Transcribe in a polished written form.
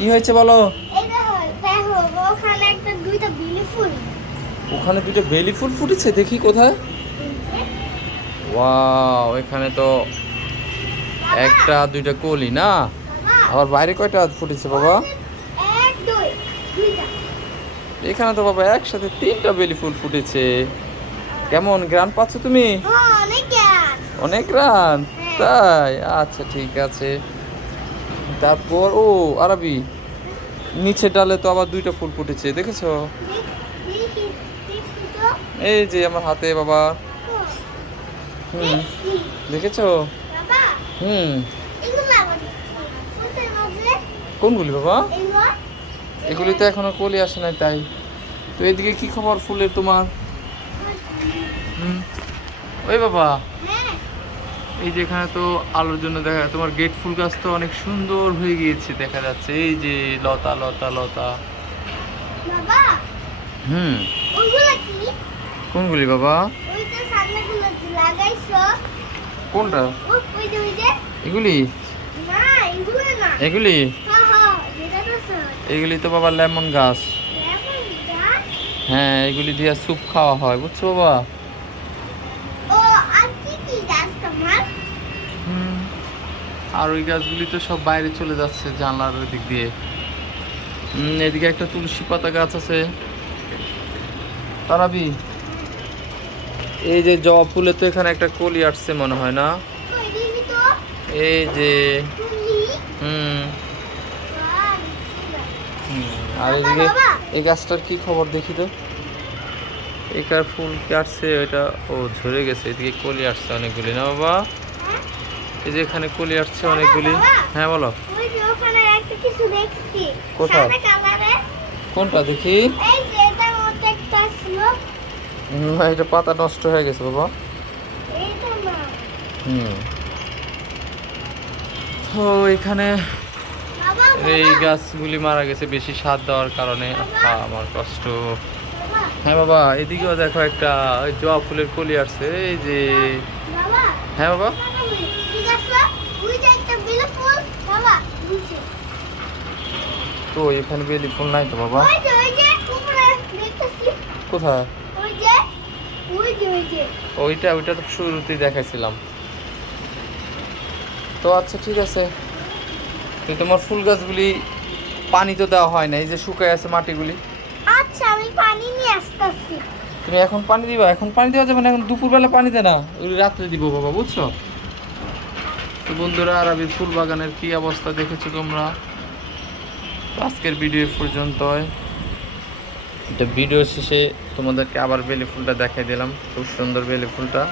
কি হয়েছে বলো? এই দেখো দেখো ওখানে একটা দুইটা বেলি ফুল। ওখানে দুটো বেলি ফুল ফুটেছে, দেখি কোথায়। ওয়াও, এখানে তো একটা দুইটা কলি না, বাবা আবার বাইরে কয়টা ফুটেছে বাবা? এক দুই দুইটা। এখানে তো বাবা একসাথে তিনটা বেলি ফুল ফুটেছে। কেমন গ্রান পাচ্ছ তুমি? অনেক জ্ঞান। অনেক গ্রান? হ্যাঁ। তাই, আচ্ছা ঠিক আছে। তারপর ও আরবি, নিচে ডালে তো আবার দুইটা ফুল ফুটেছে, দেখেছো? দেখি দেখি তো। এই যে আমার হাতে বাবা। হুম, দেখি দেখেছো? বাবা হুম। এগুলো আবার ফুলের মাঝে কোনগুলি বাবা? এগুলো এগুলি তো এখনো কলি আসে নাই, তাই তো। এদিকে কি খবর ফুলের তোমার? হুম। ওই বাবা, হ্যাঁ এই যে এখানে তো আলোর জন্য দেখা তোমার গেট ফুল গাছ তো অনেক সুন্দর হয়ে গিয়েছে দেখা যাচ্ছে, এই যে লতা লতা লতা। বাবা হুম। ওগুলো কি? কোনগুলি বাবা? ওই যে সামনেগুলো যে লাগাইছো। কোনটা? ওই যে এগুলি? না এগুলো না। এগুলি? হ্যাঁ হ্যাঁ যেটা তো স্যার এগুলি তো বাবা লেমন গাছ। লেমন গাছ। হ্যাঁ, এগুলি দিয়ে স্যুপ খাওয়া হয়, বুঝছো বাবা? ও আর কি কি গাছ তোমার? হুম। আর ওই গাছগুলি তো সব বাইরে চলে যাচ্ছে জানলার ওই দিক দিয়ে। এদিকে একটা তুলসী পাতা গাছ আছে। তারাবি, এই যে জবা ফুলে তো এখানে একটা কলি আসছে মনে হয় না? কই দিবি তো? এই যে। তুমি? হুম। বাহ, আর বাবা, এদিকে বাবা। এই গাছটার কি খবর দেখি তো। এখানে ফুল কি আসছে ওইটা? ও ঝরে গেছে, এদিকে কলি আসছে অনেকগুলি না বাবা? হ্যাঁ? এই যে এখানে কলি আসছে বাবা, অনেকগুলি। বাবা। হ্যাঁ বলো। ওই যে ওখানে একটা কিছু দেখছি। কোথায়? সাদা কালারের। কোনটা দেখি? এই যে এটার মধ্যে একটা ছিল। এটা পাতা নষ্ট হয়ে গেছে বাবা। এইটা না। হুম। তো এখানে বাবা, এই বাবা, গাছগুলি মারা গেছে বেশি সার দেওয়ার কারণে। আমার কষ্ট। বাবা, হ্যাঁ বাবা, এদিকেও দেখো একটা ওই জবা ফুলের কলি আসছে, এই যে। বাবা। হ্যাঁ বাবা। ঠিক আছে। ওই যে একটা বেলে ফুল। বাবা, নিচে। তো এখানে বেলি ফুল নাই তো বাবা। ওই যে উপরে দেখতেছি। কোথায়? ওই যে ওইটা তো শুরুতেই দেখাইছিলাম। তো আচ্ছা ঠিক আছে। তো তোমার ফুল গাছগুলি পানি তো দেওয়া হয় না, এই যে শুকায় আছে মাটিগুলি। আচ্ছা আমি পানি নিয়ে আসতেছি। তুমি এখন পানি দিবা? এখন পানি দেওয়া যাবে না, এখন দুপুরবেলা পানি দে না, ওই রাত্রে দিব বাবা, বুঝছো? তো বন্ধুরা, আরবি ফুল বাগানের কি অবস্থা দেখেছো তোমরা? তো আজকের ভিডিও পর্যন্তই। এটা ভিডিও শেষে তোমাদেরকে আবার বেলি ফুলটা দেখাই দিলাম, খুব সুন্দর বেলি ফুলটা।